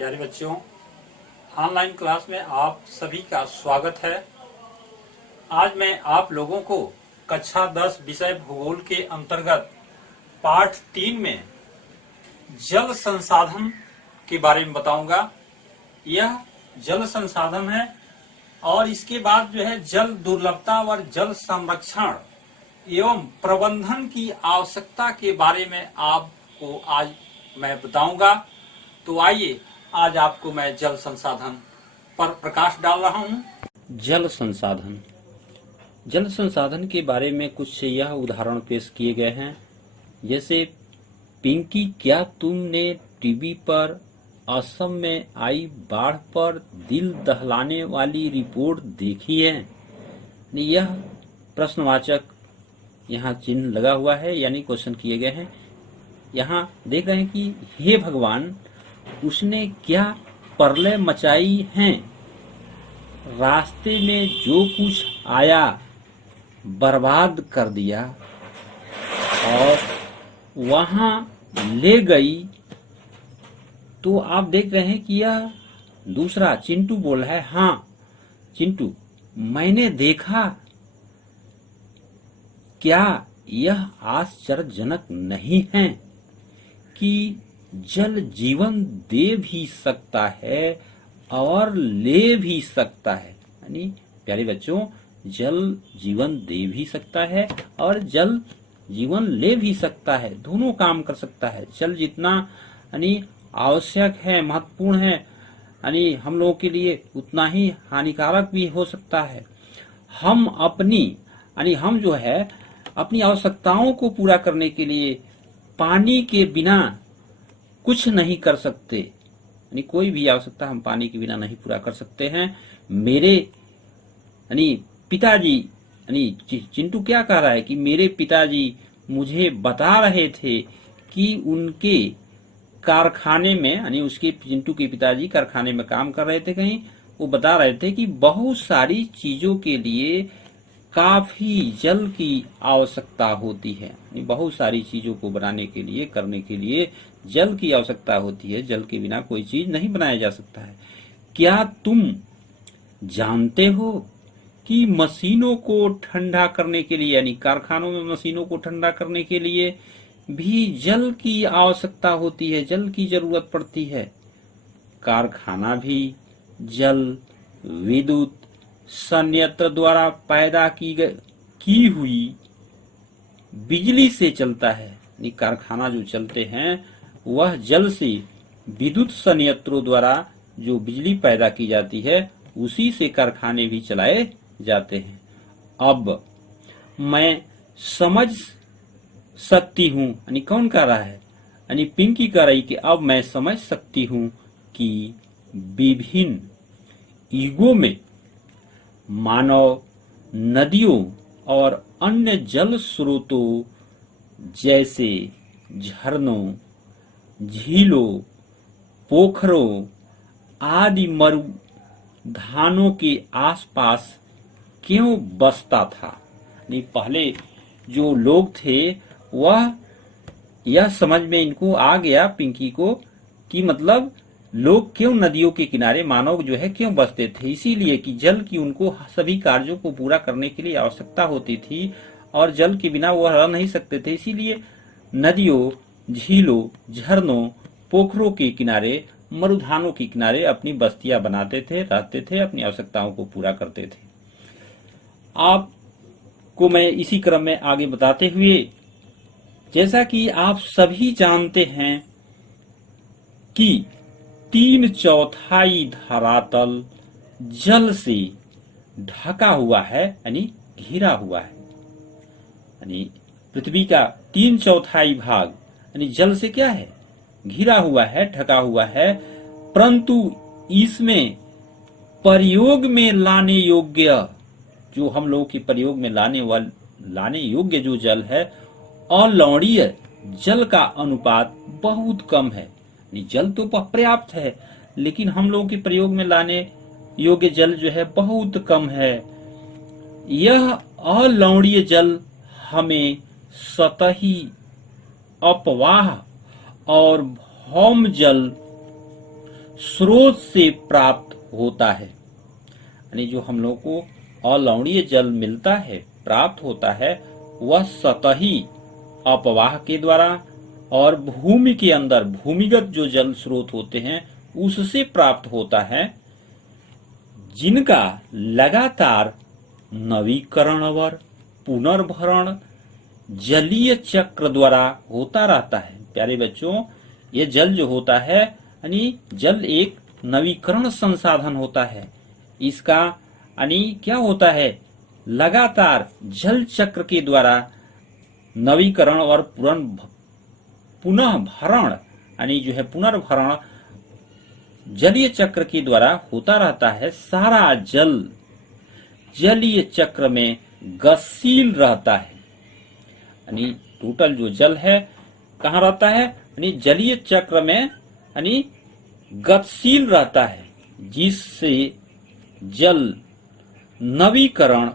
प्यारे बच्चों, online class में आप सभी का स्वागत है। आज मैं आप लोगों को कक्षा 10 विषय भूगोल के अंतर्गत पाठ 3 में जल संसाधन के बारे में बताऊंगा। यह जल संसाधन है और इसके बाद जो है जल दुर्लभता और जल संरक्षण एवं प्रबंधन की आवश्यकता के बारे में आपको आज मैं बताऊंगा। तो आइए आज आपको मैं जल संसाधन पर प्रकाश डाल रहा हूं। जल संसाधन के बारे में कुछ यह उदाहरण पेश किए गए हैं। जैसे, पिंकी, क्या तुमने टीवी पर असम में आई बाढ़ पर दिल दहलाने वाली रिपोर्ट देखी है? यह प्रश्नवाचक यहाँ चिन्ह लगा हुआ है, यानी क्वेश्चन किए गए हैं। यहाँ देख रहे हैं कि हे भगवान, उसने क्या प्रलय मचाई है। रास्ते में जो कुछ आया बर्बाद कर दिया और वहां ले गई। तो आप देख रहे हैं कि यह दूसरा चिंटू बोल है। हाँ चिंटू, मैंने देखा। क्या यह आश्चर्यजनक नहीं है कि जल जीवन दे भी सकता है और ले भी सकता है। यानी प्यारे बच्चों, जल जीवन दे भी सकता है और जल जीवन ले भी सकता है, दोनों काम कर सकता है। जल जितना यानी आवश्यक है, महत्वपूर्ण है, यानी हम लोगों के लिए उतना ही हानिकारक भी हो सकता है। हम जो है अपनी आवश्यकताओं को पूरा करने के लिए पानी के बिना कुछ नहीं कर सकते। यानी कोई भी आवश्यकता हम पानी के बिना नहीं पूरा कर सकते हैं। मेरे पिताजी, चिंटू क्या कह रहा है कि मेरे पिताजी मुझे बता रहे थे कि उनके कारखाने में, यानी उसके चिंटू के पिताजी कारखाने में काम कर रहे थे कहीं, वो बता रहे थे कि बहुत सारी चीजों के लिए काफी जल की आवश्यकता होती है। बहुत सारी चीजों को बनाने के लिए, करने के लिए जल की आवश्यकता होती है। जल के बिना कोई चीज नहीं बनाया जा सकता है। क्या तुम जानते हो कि मशीनों को ठंडा करने के लिए, यानी कारखानों में मशीनों को ठंडा करने के लिए भी जल की आवश्यकता होती है, जल की जरूरत पड़ती है। कारखाना भी जल विद्युत संयंत्र द्वारा पैदा की हुई बिजली से चलता है। यानी कारखाना जो चलते हैं वह जल से, विद्युत संयंत्रों द्वारा जो बिजली पैदा की जाती है उसी से कारखाने भी चलाए जाते हैं। अब मैं समझ सकती हूँ, यानी कौन कह रहा है? यानी पिंकी कह रही कि अब मैं समझ सकती हूँ कि विभिन्न युगों में मानव नदियों और अन्य जल स्रोतों जैसे झरनों, झीलों, पोखरों आदि मरुधानों के आसपास क्यों बसता था। नहीं, पहले जो लोग थे वह यह समझ में इनको आ गया, पिंकी को, कि मतलब लोग क्यों नदियों के किनारे, मानव जो है क्यों बसते थे। इसीलिए कि जल की उनको सभी कार्यों को पूरा करने के लिए आवश्यकता होती थी और जल के बिना वह रह नहीं सकते थे। इसीलिए नदियों, झीलों, झरनों, पोखरों के किनारे, मरुधानों के किनारे अपनी बस्तियां बनाते थे, रहते थे, अपनी आवश्यकताओं को पूरा करते थे। आपको मैं इसी क्रम में आगे बताते हुए, जैसा कि आप सभी जानते हैं कि 3/4 धरातल जल से ढका हुआ है, यानी घिरा हुआ है। यानी पृथ्वी का 3/4 भाग यानी जल से क्या है? घिरा हुआ है, ढका हुआ है। परंतु इसमें प्रयोग में लाने योग्य, जो हम लोगों के प्रयोग में लाने योग्य जो जल है, अलवणीय जल का अनुपात बहुत कम है। जल तो पर्याप्त है, लेकिन हम लोगों के प्रयोग में लाने योग्य जल जो है बहुत कम है। यह अलवणीय जल हमें सतही, अपवाह और भौम जल स्रोत से प्राप्त होता है। यानी जो हम लोग को अलवणीय जल मिलता है, प्राप्त होता है, वह सतही अपवाह के द्वारा और भूमि के अंदर भूमिगत जो जल स्रोत होते हैं उससे प्राप्त होता है, जिनका लगातार नवीकरण और पुनर्भरण जलीय चक्र द्वारा होता रहता है। प्यारे बच्चों, ये जल जो होता है, यानी जल एक नवीकरण संसाधन होता है। इसका यानी क्या होता है, लगातार जल चक्र के द्वारा नवीकरण और पुनः भरण यानी जो है पुनर्भरण जलीय चक्र के द्वारा होता रहता है। सारा जल जलीय चक्र में गतिशील रहता है। यानी टोटल जो जल है कहाँ रहता है, यानी जलीय चक्र में यानी गतिशील रहता है, जिससे जल नवीकरण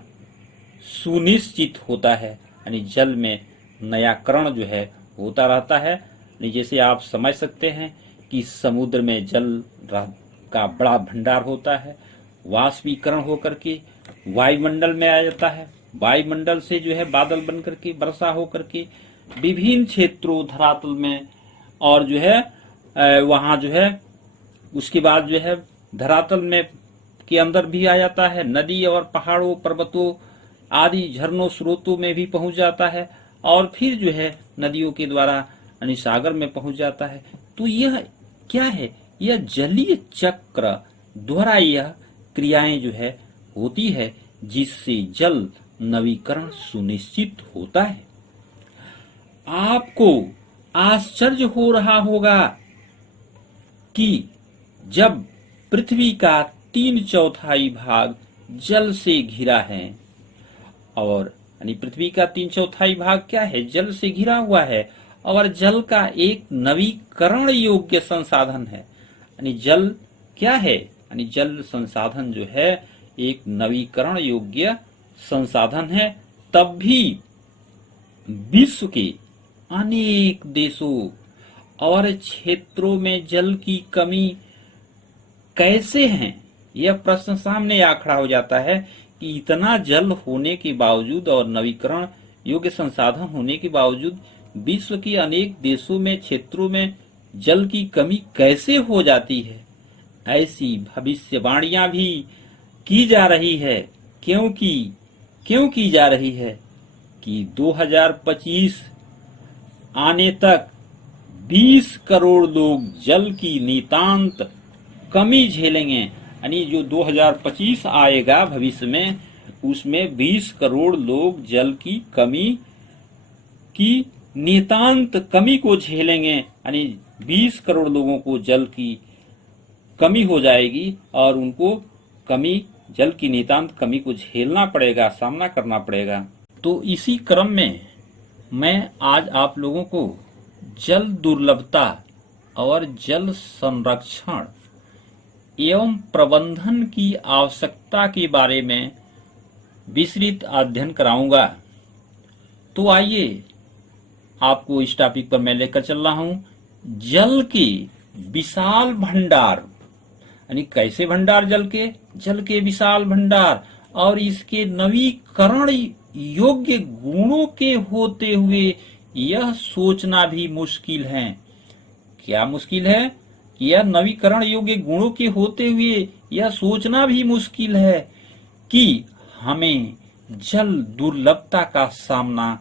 सुनिश्चित होता है। यानी जल में नयाकरण जो है होता रहता है। जैसे आप समझ सकते हैं कि समुद्र में जल का बड़ा भंडार होता है, वाष्पीकरण होकर के वायुमंडल में आ जाता है, वायुमंडल से जो है बादल बन करके वर्षा होकर के विभिन्न क्षेत्रों धरातल में और जो है वहां जो है उसके बाद जो है धरातल में के अंदर भी आ जाता है, नदी और पहाड़ों पर्वतों आदि झरनों स्रोतों में भी पहुंच जाता है और फिर जो है नदियों के द्वारा यानी सागर में पहुंच जाता है। तो यह क्या है, यह जलीय चक्र द्वारा यह क्रियाएं जो है होती है, जिससे जल नवीकरण सुनिश्चित होता है। आपको आश्चर्य हो रहा होगा कि जब पृथ्वी का 3/4 भाग जल से घिरा है, और यानी पृथ्वी का 3/4 भाग क्या है, जल से घिरा हुआ है, और जल का एक नवीकरण योग्य संसाधन है। यानी जल क्या है, यानी जल संसाधन जो है एक नवीकरण योग्य संसाधन है। तब भी विश्व के अनेक देशों और क्षेत्रों में जल की कमी कैसे है, यह प्रश्न सामने आ खड़ा हो जाता है कि इतना जल होने के बावजूद और नवीकरण योग्य संसाधन होने के बावजूद विश्व के अनेक देशों में क्षेत्रों में जल की कमी कैसे हो जाती है। ऐसी भविष्यवाणियां भी की जा रही है। क्यों की जा रही है कि 2025 आने तक 20 करोड़ लोग जल की नितांत कमी झेलेंगे। यानी जो 2025 आएगा भविष्य में, उसमें 20 करोड़ लोग जल की कमी की नितांत कमी को झेलेंगे। यानी 20 करोड़ लोगों को जल की कमी हो जाएगी और उनको जल की नितांत कमी को झेलना पड़ेगा, सामना करना पड़ेगा। तो इसी क्रम में मैं आज आप लोगों को जल दुर्लभता और जल संरक्षण एवं प्रबंधन की आवश्यकता के बारे में विस्तृत अध्ययन कराऊंगा। तो आइए आपको इस टॉपिक पर मैं लेकर चल रहा हूं, जल के विशाल भंडार। यानी कैसे भंडार, जल के विशाल भंडार और इसके नवीकरण योग्य गुणों के होते हुए यह सोचना भी मुश्किल है। क्या मुश्किल है? यह नवीकरण योग्य गुणों के होते हुए यह सोचना भी मुश्किल है कि हमें जल दुर्लभता का सामना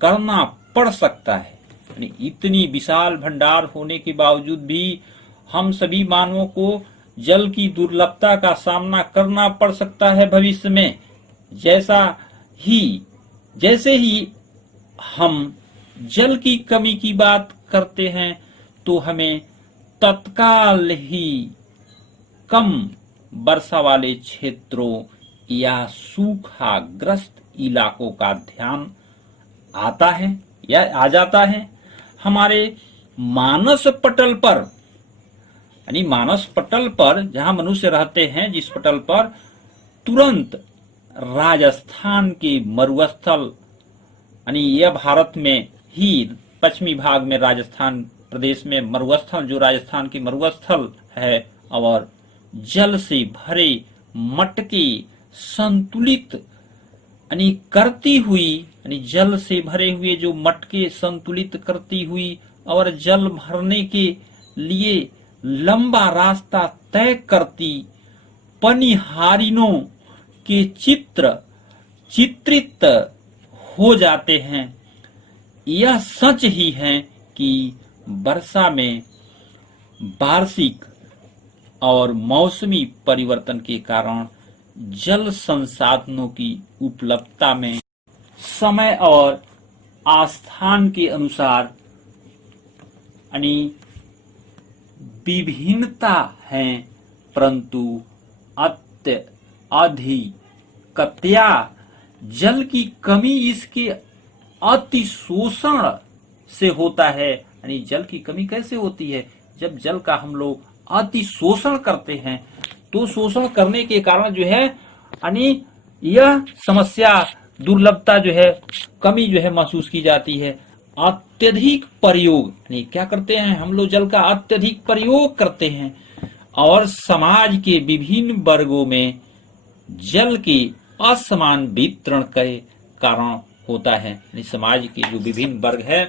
करना पड़ सकता है। यानी इतनी विशाल भंडार होने के बावजूद भी हम सभी मानवों को जल की दुर्लभता का सामना करना पड़ सकता है भविष्य में। जैसे ही हम जल की कमी की बात करते हैं तो हमें तत्काल ही कम वर्षा वाले क्षेत्रों या सूखाग्रस्त इलाकों का ध्यान आता है या आ जाता है। हमारे मानस पटल पर, यानी मानस पटल पर जहां मनुष्य रहते हैं, जिस पटल पर तुरंत राजस्थान के मरुस्थल, यानी यह भारत में ही पश्चिमी भाग में राजस्थान प्रदेश में मरुस्थल, जो राजस्थान के मरुस्थल है और जल से भरे मटके संतुलित यानी करती हुई, यानी जल से भरे हुए जो मटके संतुलित करती हुई और जल भरने के लिए लंबा रास्ता तय करती पनिहारिनों के चित्र चित्रित हो जाते हैं। यह सच ही है कि वर्षा में वार्षिक और मौसमी परिवर्तन के कारण जल संसाधनों की उपलब्धता में समय और आस्थान के अनुसार यानी विभिन्नता है, परंतु अधिकतया जल की कमी इसके अतिशोषण से होता है। यानी जल की कमी कैसे होती है? जब जल का हम लोग अतिशोषण करते हैं तो शोषण करने के कारण जो है यानी यह समस्या दुर्लभता जो है कमी जो है महसूस की जाती है। अत्यधिक प्रयोग यानी क्या करते हैं हम लोग? जल का अत्यधिक प्रयोग करते हैं और समाज के विभिन्न वर्गों में जल के असमान वितरण के कारण होता है। यानी समाज के जो विभिन्न वर्ग है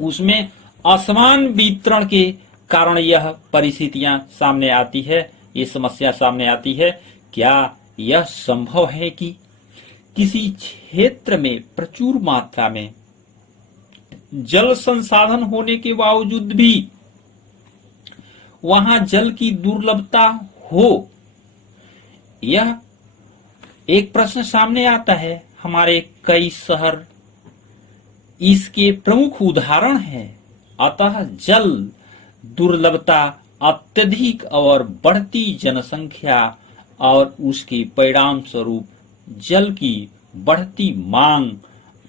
उसमें असमान वितरण के कारण यह परिस्थितियां सामने आती है, ये समस्या सामने आती है। क्या यह संभव है कि किसी क्षेत्र में प्रचुर मात्रा में जल संसाधन होने के बावजूद भी वहां जल की दुर्लभता हो? यह एक प्रश्न सामने आता है। हमारे कई शहर इसके प्रमुख उदाहरण हैं। अतः जल दुर्लभता अत्यधिक और बढ़ती जनसंख्या और उसके परिणाम स्वरूप जल की बढ़ती मांग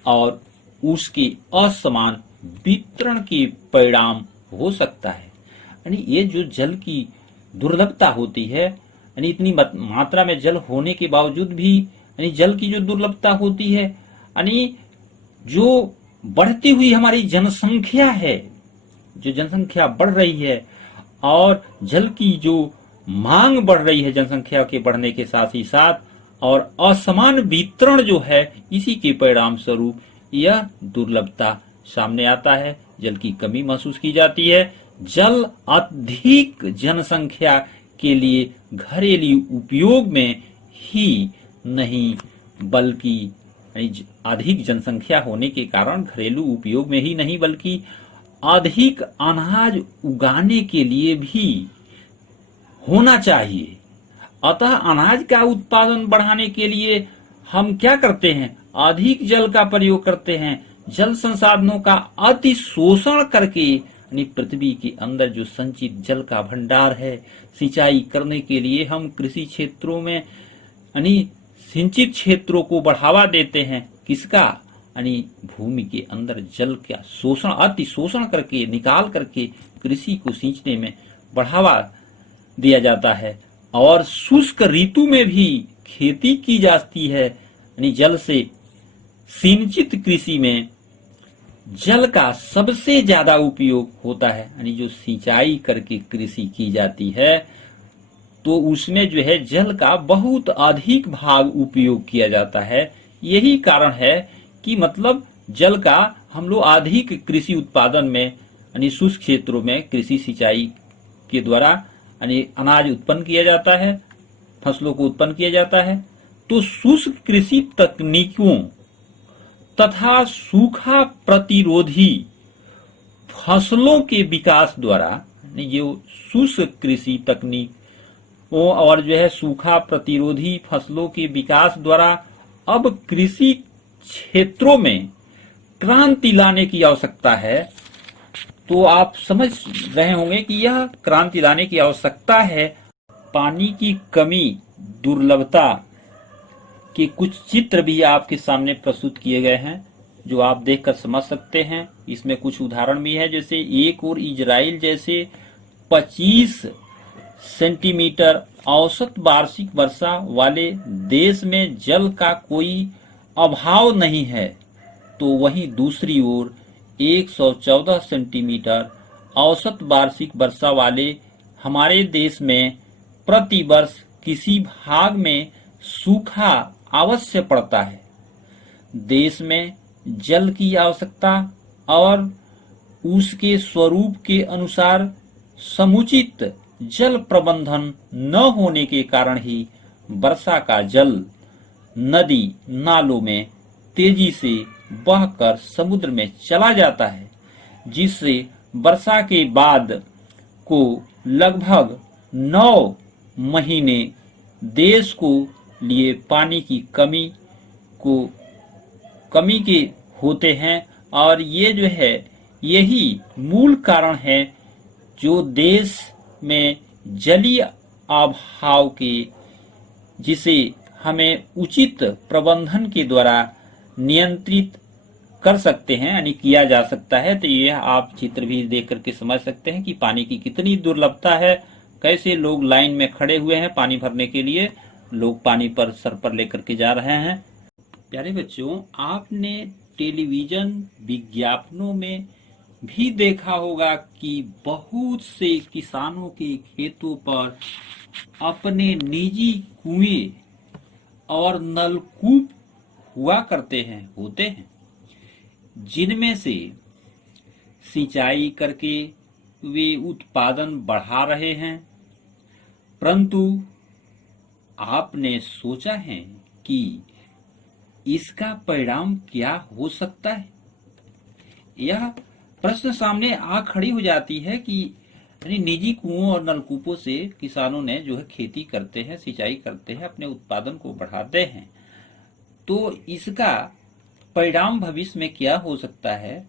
और उसके असमान वितरण के परिणाम हो सकता है। यानी ये जो जल की दुर्लभता होती है, यानी इतनी मात्रा में जल होने के बावजूद भी यानी जल की जो दुर्लभता होती है, यानी जो बढ़ती हुई हमारी जनसंख्या है, जो जनसंख्या बढ़ रही है और जल की जो मांग बढ़ रही है जनसंख्या के बढ़ने के साथ ही साथ, और असमान वितरण जो है, इसी के परिणाम स्वरूप यह दुर्लभता सामने आता है। जल की कमी महसूस की जाती है। जल अधिक जनसंख्या के लिए घरेलू उपयोग में ही नहीं बल्कि अधिक जनसंख्या होने के कारण घरेलू उपयोग में ही नहीं बल्कि अधिक अनाज उगाने के लिए भी होना चाहिए। अतः अनाज का उत्पादन बढ़ाने के लिए हम क्या करते हैं? अधिक जल का प्रयोग करते हैं। जल संसाधनों का अति शोषण करके यानी पृथ्वी के अंदर जो संचित जल का भंडार है, सिंचाई करने के लिए हम कृषि क्षेत्रों में यानी सिंचित क्षेत्रों को बढ़ावा देते हैं। किसका? यानी भूमि के अंदर जल का शोषण, अति शोषण करके निकाल करके कृषि को सींचने में बढ़ावा दिया जाता है। और शुष्क ऋतु में भी खेती की जाती है। यानी जल से सिंचित कृषि में जल का सबसे ज्यादा उपयोग होता है। यानी जो सिंचाई करके कृषि की जाती है तो उसमें जो है जल का बहुत अधिक भाग उपयोग किया जाता है। यही कारण है कि मतलब जल का हम लोग अधिक कृषि उत्पादन में यानी शुष्क क्षेत्रों में कृषि सिंचाई के द्वारा यानी अनाज उत्पन्न किया जाता है, फसलों को उत्पन्न किया जाता है। तो शुष्क कृषि तकनीकों तथा सूखा प्रतिरोधी फसलों के विकास द्वारा जो शुष्क कृषि तकनीकों और जो है सूखा प्रतिरोधी फसलों के विकास द्वारा अब कृषि क्षेत्रों में क्रांति लाने की आवश्यकता है। तो आप समझ रहे होंगे कि यह क्रांति लाने की आवश्यकता है। पानी की कमी, दुर्लभता के कुछ चित्र भी आपके सामने प्रस्तुत किए गए हैं जो आप देखकर समझ सकते हैं। इसमें कुछ उदाहरण भी है, जैसे एक और इजराइल जैसे 25 सेंटीमीटर औसत वार्षिक वर्षा वाले देश में जल का कोई अभाव नहीं है, तो वहीं दूसरी ओर 114 सेंटीमीटर औसत वार्षिक वर्षा वाले हमारे देश में प्रति वर्ष किसी भाग में सूखा अवश्य पड़ता है। देश में जल की आवश्यकता और उसके स्वरूप के अनुसार समुचित जल प्रबंधन न होने के कारण ही वर्षा का जल नदी नालों में तेजी से बहकर समुद्र में चला जाता है, जिससे वर्षा के बाद को लगभग 9 महीने देश को लिए पानी की कमी के होते हैं। और ये जो है यही मूल कारण है जो देश में जलीय अभाव के जिसे हमें उचित प्रबंधन के द्वारा नियंत्रित कर सकते हैं, यानी किया जा सकता है। तो यह आप चित्र भी देख करके समझ सकते हैं कि पानी की कितनी दुर्लभता है, कैसे लोग लाइन में खड़े हुए हैं पानी भरने के लिए, लोग पानी पर सर पर लेकर के जा रहे हैं। प्यारे बच्चों, आपने टेलीविजन विज्ञापनों में भी देखा होगा कि बहुत से किसानों के खेतों पर अपने निजी कुएं और नलकूप हुआ करते होते हैं, जिनमें से सिंचाई करके वे उत्पादन बढ़ा रहे हैं। परंतु आपने सोचा है कि इसका परिणाम क्या हो सकता है? यह प्रश्न सामने आ खड़ी हो जाती है कि निजी कुओं और नलकूपों से किसानों ने जो है खेती करते हैं, सिंचाई करते हैं, अपने उत्पादन को बढ़ाते हैं, तो इसका परिणाम भविष्य में क्या हो सकता है?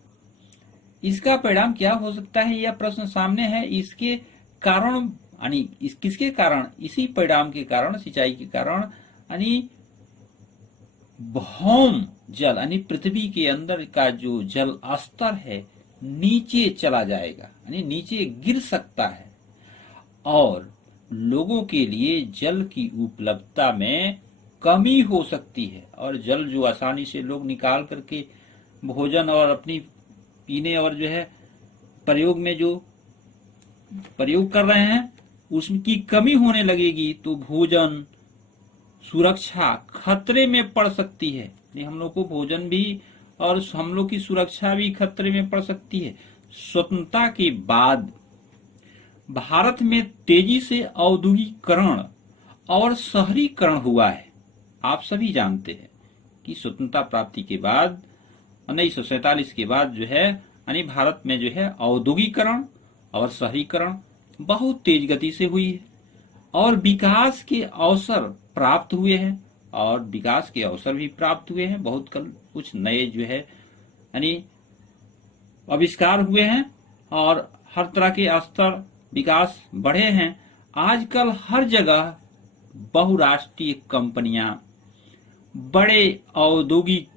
इसका परिणाम क्या हो सकता है, यह प्रश्न सामने है। इसके कारण किसके कारण? इसी परिणाम के कारण, सिंचाई के कारण, यानी भौम जल यानी पृथ्वी के अंदर का जो जल स्तर है नीचे चला जाएगा, यानी नीचे गिर सकता है, और लोगों के लिए जल की उपलब्धता में कमी हो सकती है। और जल जो आसानी से लोग निकाल करके भोजन और अपनी पीने और जो है प्रयोग में जो प्रयोग कर रहे हैं उसकी कमी होने लगेगी, तो भोजन सुरक्षा खतरे में पड़ सकती है। हम लोग को भोजन भी और हम लोग की सुरक्षा भी खतरे में पड़ सकती है। स्वतंत्रता के बाद भारत में तेजी से औद्योगिकरण और शहरीकरण हुआ है। आप सभी जानते हैं कि स्वतंत्रता प्राप्ति के बाद 1947 के बाद जो है यानी भारत में जो है औद्योगिकरण और शहरीकरण बहुत तेज गति से हुई है, और विकास के अवसर प्राप्त हुए हैं, और विकास के अवसर भी प्राप्त हुए हैं। बहुत कुछ नए जो है यानी आविष्कार हुए हैं, और हर तरह के स्तर विकास बढ़े हैं। आजकल हर जगह बहुराष्ट्रीय कंपनियां बड़े औद्योगिक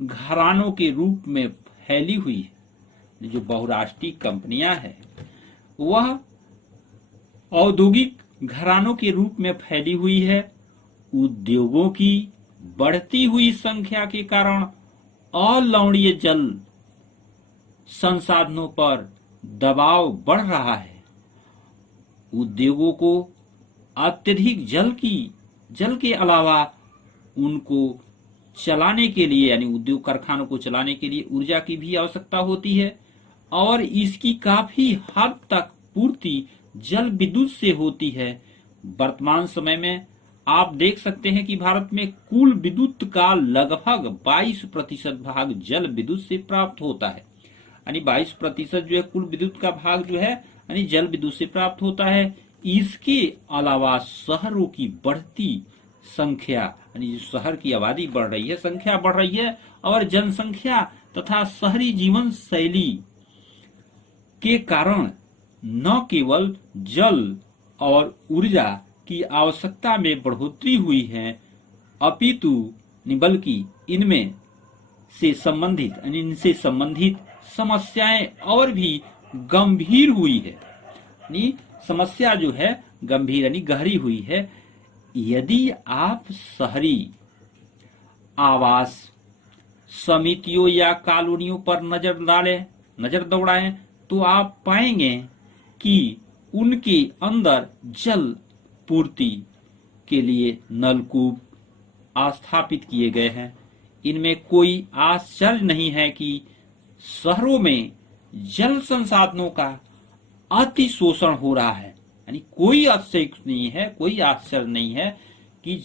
घरानों के रूप में फैली हुई है। जो बहुराष्ट्रीय कंपनियां हैं वह औद्योगिक घरानों के रूप में फैली हुई है। उद्योगों की बढ़ती हुई संख्या के कारण अलवणीय जल संसाधनों पर दबाव बढ़ रहा है। उद्योगों को अत्यधिक जल के अलावा उनको चलाने के लिए यानी उद्योग कारखानों को चलाने के लिए ऊर्जा की भी आवश्यकता होती है, और इसकी काफी हद तक पूर्ति जल विद्युत से होती है। वर्तमान समय में आप देख सकते हैं कि भारत में कुल विद्युत का लगभग 22% भाग जल विद्युत से प्राप्त होता है, यानी 22% जो है कुल विद्युत का भाग जो है यानी जल विद्युत से प्राप्त होता है। इसके अलावा शहरों की बढ़ती संख्या यानी जो शहर की आबादी बढ़ रही है, संख्या बढ़ रही है, और जनसंख्या तथा शहरी जीवन शैली के कारण न केवल जल और ऊर्जा की आवश्यकता में बढ़ोतरी हुई है, अपितु बल्कि इनमें से संबंधित समस्याएं और भी गंभीर हुई है। यानी समस्या जो है गंभीर यानी गहरी हुई है। यदि आप शहरी आवास समितियों या कॉलोनियों पर नजर दौड़ाएं तो आप पाएंगे कि उनके अंदर जल पूर्ति के लिए नलकूप स्थापित किए गए हैं। इनमें कोई आश्चर्य नहीं है कि शहरों में जल संसाधनों का अति शोषण हो रहा है। यानी कोई आश्चर्य नहीं है, कोई आश्चर्य नहीं है कि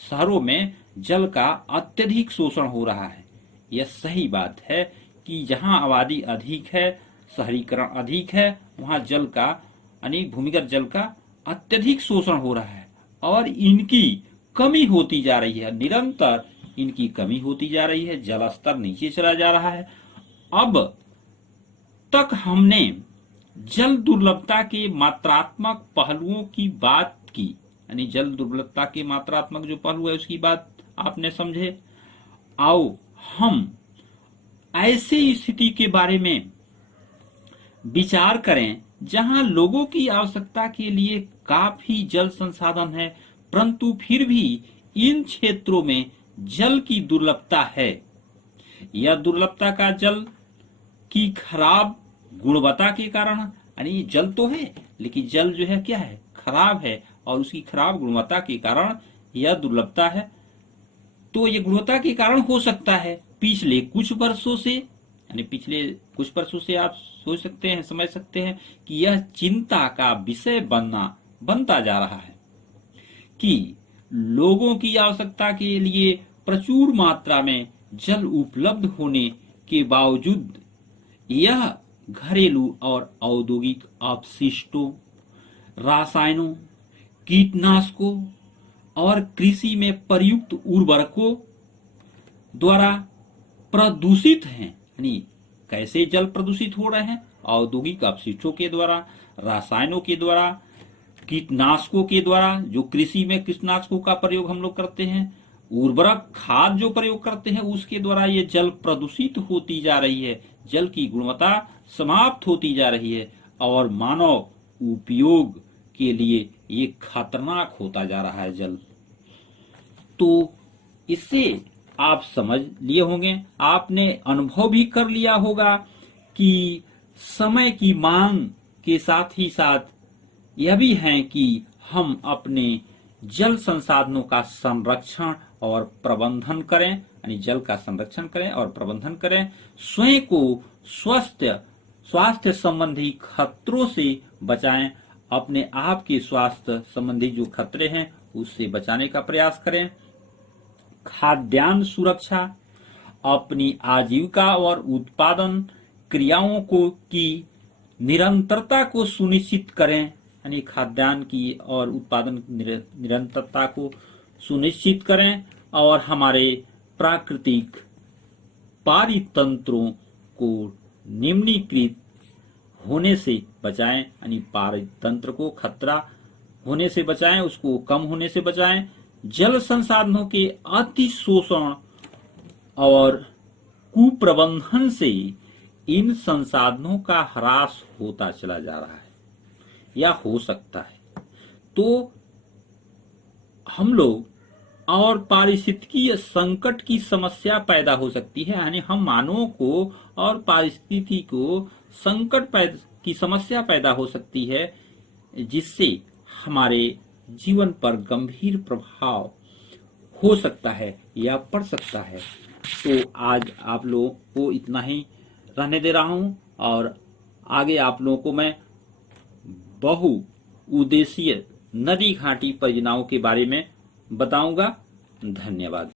शहरों में जल का अत्यधिक शोषण हो रहा है। यह सही बात है कि जहां आबादी अधिक है, शहरीकरण अधिक है, वहां जल का यानी भूमिगत जल का अत्यधिक शोषण हो रहा है और इनकी कमी होती जा रही है। निरंतर इनकी कमी होती जा रही है, जल स्तर नीचे चला जा रहा है। अब तक हमने जल दुर्लभता के मात्रात्मक पहलुओं की बात की, यानी जल दुर्लभता के मात्रात्मक जो पहलू है उसकी बात आपने समझे। आओ हम ऐसी स्थिति के बारे में विचार करें जहां लोगों की आवश्यकता के लिए काफी जल संसाधन है, परंतु फिर भी इन क्षेत्रों में जल की दुर्लभता है। यह दुर्लभता का जल की खराब गुणवत्ता के कारण, यानी जल तो है लेकिन जल जो है क्या है, खराब है, और उसकी खराब गुणवत्ता के कारण यह दुर्लभता है। तो ये गुणवत्ता के कारण हो सकता है पिछले कुछ वर्षों से, यानी पिछले कुछ वर्षों से आप सोच सकते हैं, समझ सकते हैं कि यह चिंता का विषय बनता जा रहा है कि लोगों की आवश्यकता के लिए प्रचुर मात्रा में जल उपलब्ध होने के बावजूद यह घरेलू और औद्योगिक अपशिष्टों, रासायनों, कीटनाशकों और कृषि में प्रयुक्त उर्वरकों द्वारा प्रदूषित हैं। यानी कैसे जल प्रदूषित हो रहे हैं? औद्योगिक अपशिष्टों के द्वारा, रासायनों के द्वारा, कीटनाशकों के द्वारा, जो कृषि में कीटनाशकों का प्रयोग हम लोग करते हैं, उर्वरक खाद जो प्रयोग करते हैं उसके द्वारा ये जल प्रदूषित होती जा रही है, जल की गुणवत्ता समाप्त होती जा रही है और मानव उपयोग के लिए ये खतरनाक होता जा रहा है जल। तो इससे आप समझ लिए होंगे, आपने अनुभव भी कर लिया होगा कि समय की मांग के साथ ही साथ यह भी है कि हम अपने जल संसाधनों का संरक्षण और प्रबंधन करें, यानी जल का संरक्षण करें और प्रबंधन करें, स्वयं को स्वास्थ्य संबंधी खतरों से बचाएं, अपने आप के स्वास्थ्य संबंधी जो खतरे हैं उससे बचाने का प्रयास करें। खाद्यान्न सुरक्षा, अपनी आजीविका और उत्पादन क्रियाओं की निरंतरता को सुनिश्चित करें, यानी खाद्यान्न की और उत्पादन निरंतरता को सुनिश्चित करें और हमारे प्राकृतिक पारितंत्रों को निम्नीकृत होने से बचाएं, यानी पारितंत्र को खतरा होने से बचाएं, उसको कम होने से बचाएं। जल संसाधनों के अति शोषण और कुप्रबंधन से इन संसाधनों का ह्रास होता चला जा रहा है या हो सकता है। तो हम लोग और पारिस्थितिकीय संकट की समस्या पैदा हो सकती है, यानी हम मानवों को और पारिस्थिति को संकट की समस्या पैदा हो सकती है जिससे हमारे जीवन पर गंभीर प्रभाव हो सकता है या पड़ सकता है। तो आज आप लोगों को इतना ही रहने दे रहा हूं और आगे आप लोगों को मैं बहु उद्देशीय नदी घाटी परियोजनाओं के बारे में बताऊंगा। धन्यवाद।